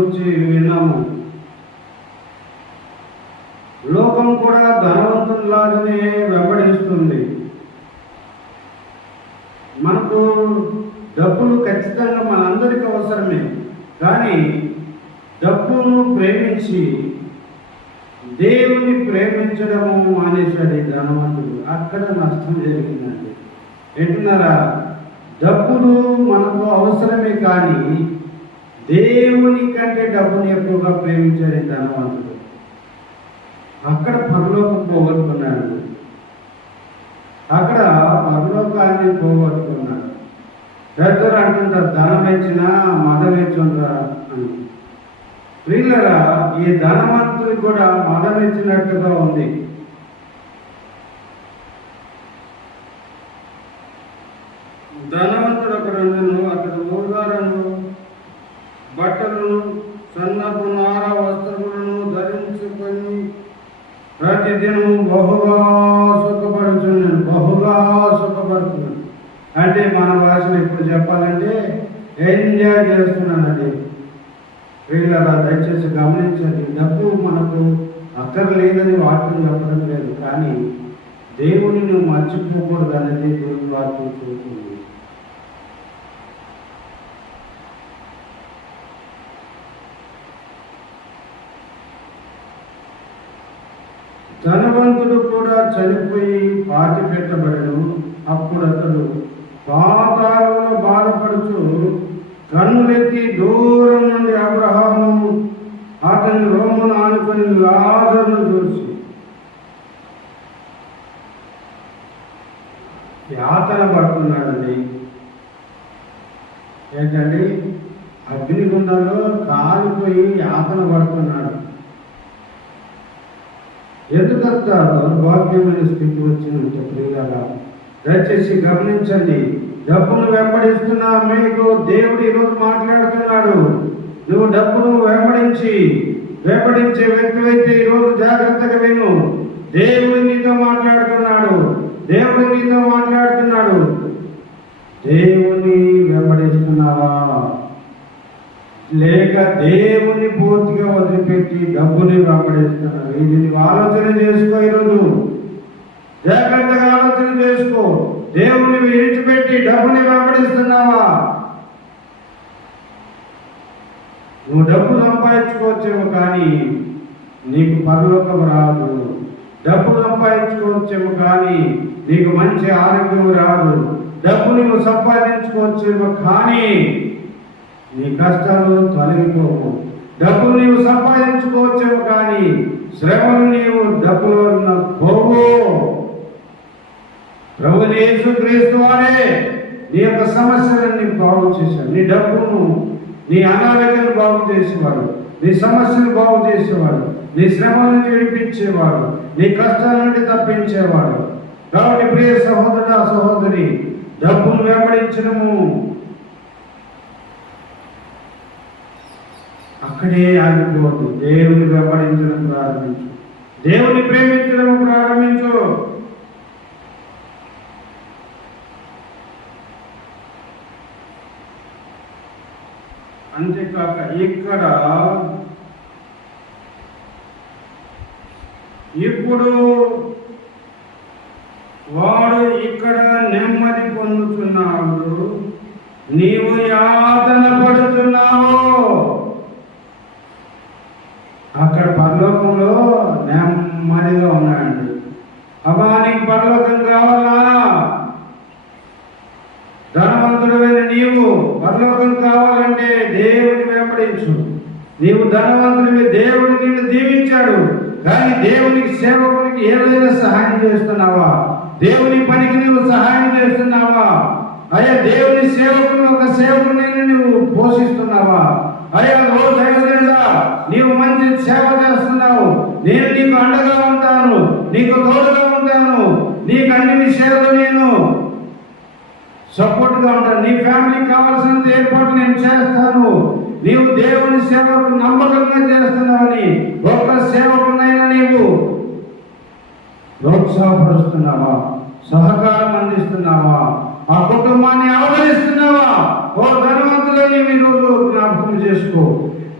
గురించి విన్నాము. లోకం కూడా ధనవంతులాగానే వెంబడిస్తుంది. మనకు డబ్బులు ఖచ్చితంగా మనందరికీ అవసరమే, కానీ డబ్బును ప్రేమించి దేవుని ప్రేమించడము మానేశాడు ఈ ధనవంతుడు. అక్కడ నష్టం జరిగిందండి. ఏంటున్నారా? డబ్బులు మనకు అవసరమే, కానీ దేవుని కంటే డబ్బుని ఎక్కువగా ప్రేమించాడు ఈ ధనవంతుడు. అక్కడ పరలోకం పోగొట్టుకున్నాడు. అక్కడ పరలోకాన్ని పోగొట్టుకున్నాడు. పెద్దలు అంటుంటారు, ధనం ఇచ్చినా మదం ఇచ్చుంటారా అని. ప్రియులారా, ఈ ధనవంతుడికి కూడా మదం ఇచ్చినట్టుగా ఉంది. ధనవంతుడు అక్కడ ఊరుగారను, బట్టలను, సన్నపు నార వస్త్రములను ధరించుకొని ప్రతిదినము బహుగా సుఖపడుతున్నాను. అంటే మన భాషలో ఇప్పుడు చెప్పాలంటే ఎంజాయ్ చేస్తున్నానండి. వీళ్ళలా దయచేసి గమనించండి. డబ్బు మనకు అక్కర్లేదని వాక్యం చెప్పడం లేదు, కానీ దేవుని నువ్వు మర్చిపోకూడదు అనేది దేవుని వాక్యం చెబుతుంది. ధనవంతుడు కూడా చనిపోయి పాతి పెట్టబడను. అప్పుడు అతడు పాతాళంలో బాధపడుచు కన్నులెత్తి దూరం నుండి అబ్రహాము అతని రోమును ఆనుకొని లాజరును చూసి యాతన పడుతున్నాడండి. ఏంటండి? అగ్నిగుండంలో కాలిపోయి యాతన పడుతున్నాడు. ఎందుకంత దౌర్భాగ్యమైన స్థితి వచ్చిందంటే ప్రియులారా, దయచేసి గమనించండి. డబ్బును వెంబడిస్తున్నా మీకు దేవుడు ఈరోజు మాట్లాడుతున్నాడు. నువ్వు డబ్బును వెంబడించే వ్యక్తి ఈరోజు జాగ్రత్తగా విను. దేవుడు నీతో మాట్లాడుతున్నాడు. దేవుని వెంబడిస్తున్నావా, లేక దేవుని పూర్తిగా వదిలిపెట్టి డబ్బుని వెంబడిస్తున్నావు? ఇది నువ్వు ఆలోచన చేసుకో. ఈరోజు జాగ్రత్తగా ఆలోచన చేసుకో. దేవుని విడిచిపెట్టి డబ్బుని వెంబడిస్తున్నావా? నువ్వు డబ్బు సంపాదించుకోవచ్చేమో, కానీ నీకు పరలోకం రాదు. డబ్బు సంపాదించుకోవచ్చేమో, కానీ నీకు మంచి ఆరోగ్యం రాదు. డబ్బు నువ్వు సంపాదించుకోవచ్చేమో, కానీ నీ కష్టాలు తొలగిపోవు. డబ్బులు నీవు సంపాదించుకోవచ్చేమో, కానీ శ్రమలు నీవు డబ్బులో పోవు. ప్రభు యేసుక్రీస్తు వారే నీ యొక్క సమస్యలన్నీ బాగు చేశాడు. నీ డబ్బును, నీ అనారోగ్యాన్ని బాగు చేసేవాడు, నీ సమస్యను బాగు చేసేవాడు, నీ శ్రమల నుంచి విడిపించేవాడు, నీ కష్టాల నుండి తప్పించేవాడు. కాబట్టి ప్రియ సహోదరుడా, సహోదరి, డబ్బును వెంబడించడము అక్కడే ఆగిపోవద్దు. దేవుని వెంబడించడం ప్రారంభించు. దేవుని ప్రేమించడం ప్రారంభించు. అంతేకాక ఇక్కడ ఇప్పుడు వాడు ఇక్కడ నెమ్మది పొందుతున్నాడు, నీవు యాతన పడుతున్నావు. అక్కడ పరలోకంలో నెమ్మదిగా ఉన్నాయండి. అబ్బా, నీకు పరలోకం కావాలా? ధనవంతుడైన నీవు పరలోకం కావాలంటే దేవుని వెంబడించు. నీవు ధనవంతుడివి, దేవుడు నిన్ను దీవించాడు, కానీ దేవునికి సేవకునికి ఏదైనా సహాయం చేస్తున్నావా? దేవుని పనికి నీవు సహాయం చేస్తున్నావా? అయ్యా, దేవుని సేవకుని ఒక సేవకుని నువ్వు పోషిస్తున్నావా? అయ్యా, రోజైనా నీవు మంచి సేవ చేస్తున్నావు, నేను నీకు అండగా ఉంటాను, నీకు తోడుగా ఉంటాను, నీకు అన్ని విషయాలు నేను సపోర్ట్గా ఉంటాను, నీ ఫ్యామిలీకి కావాల్సినంత ఏర్పాటు నేను చేస్తాను. నీవు దేవుని సేవకు నమ్మకంగా చేస్తున్నావని ఒక్క సేవకునైనా నీవు ప్రోత్సాహపరుస్తున్నావా? సహకారం అందిస్తున్నావా? ఆ కుటుంబాన్ని ఆదరిస్తున్నావా? ఓ ధనవంతులని ఈరోజు జ్ఞాపకం చేసుకో.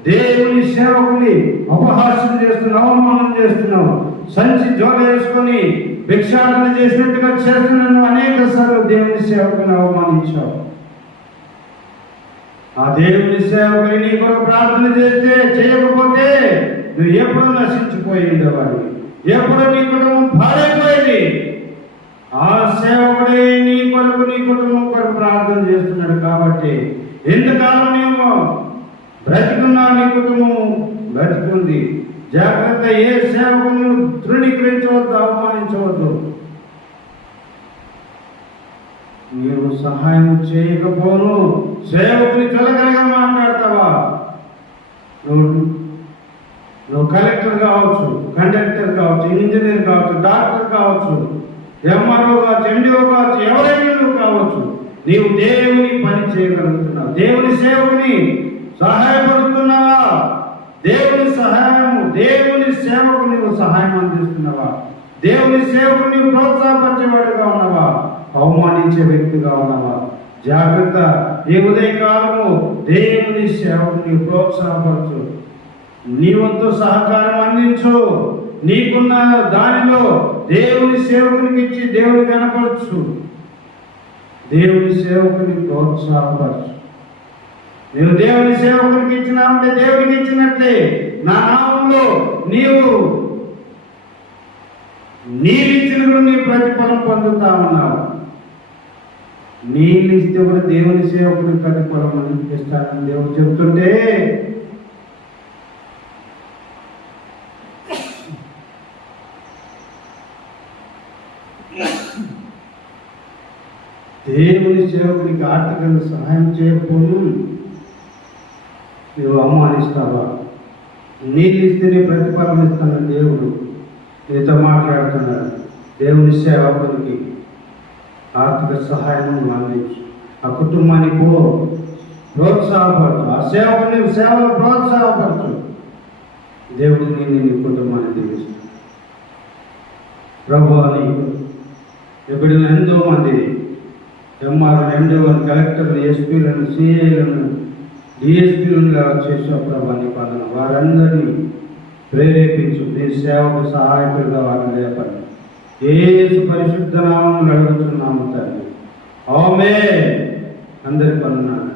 దేవుని సేవకుని అపహాస్యం చేస్తున్నావు, అవమానం చేస్తున్నావు. సంచి జోల వేసుకొని భిక్షాటన చేసినట్టుగా చేస్తున్నాను. అనేక సార్లు దేవుని సేవకుని అవమానించావు. ఆ దేవుని సేవకుని నీ కొరకు ప్రార్థన చేస్తే చేయకపోతే నువ్వు ఎప్పుడూ నశించిపోయి ఉండేవాడివి. ఎప్పుడు నీ కుటుంబం పాడైపోయేది. ఆ సేవకుడే నీ కొరకు నీ కుటుంబం కొరకు ప్రార్థన చేస్తున్నాడు కాబట్టి ఎంతకాలం మేము బ్రతికున్నా నీ కుటుంబం బ్రతికుంది. జాగ్రత్త. ఏ సేవకుని తృణీకరించవద్దు, అవమానించవద్దు. నీవు సహాయం చేయకపోను సేవకుని కలగలగా మాట్లాడతావా? నువ్వు కలెక్టర్ కావచ్చు, కండక్టర్ కావచ్చు, ఇంజనీర్ కావచ్చు, డాక్టర్ కావచ్చు, ఎంఆర్ఓ కావచ్చు, ఎండిఓ కావచ్చు, ఎవరైనా నువ్వు కావచ్చు. నీవు దేవుని పని చేయగలుగుతున్నావు. దేవుని సేవకుని సహాయపడుతున్నావా? దేవుని సహాయము, దేవుని సేవకు నీవు సహాయం అందిస్తున్నావా? దేవుని సేవకు నీవు ప్రోత్సాహపరిచేవాడుగా ఉన్నావా? అవమానించే వ్యక్తిగా ఉన్నావా? జాగ్రత్త. ఈ ఉదయకాలము దేవుని సేవకు నీవు ప్రోత్సాహపరచు. నీ వంతు సహకారం అందించు. నీకున్న దానిలో దేవుని సేవకునికి ఇచ్చి దేవుని కనపరచు. దేవుని సేవకుని ప్రోత్సాహపరచు. నేను దేవుని సేవకునికి ఇచ్చినామంటే దేవునికి ఇచ్చినట్లే. నా నామంలో నీవు నీళ్ళిచ్చిన కూడా నీ ప్రతిఫలం పొందుతామన్నావు. నీళ్ళిస్తే కూడా దేవుని సేవకుని ప్రతిఫలం ఇస్తానని దేవుడు చెబుతుంటే దేవుని సేవకునికి ఆర్థికంగా సహాయం చేయకపోను నువ్వు అవమానిస్తావా? నీళ్ళు ఇస్తేనే ప్రతిఫలం ఇస్తానని దేవుడు నీతో మాట్లాడుతున్నాడు. దేవుని సేవకునికి ఆర్థిక సహాయం అందించు. ఆ కుటుంబానికి ప్రోత్సాహపరచు. ఆ సేవకుని సేవలు ప్రోత్సాహపరచు. దేవుడు నీ కుటుంబాన్ని దీవిస్తాడు. ప్రభువా, నీకు ఇప్పుడు ఎంతో మంది ఎంఆర్ఓ, ఎండిఓ, కలెక్టర్లు, ఎస్పీలను, సిఐలను, డిఎస్పీలుగా చేసావు ప్రభా. నీ పదన వారందరినీ ప్రేరేపించు. నీ సేవకు సహాయకులుగా వారిని లేపండి. యేసు పరిశుద్ధ నామములో అడుగుతున్నాము తండ్రి. ఆమేన్. అందరి పనున్నాను.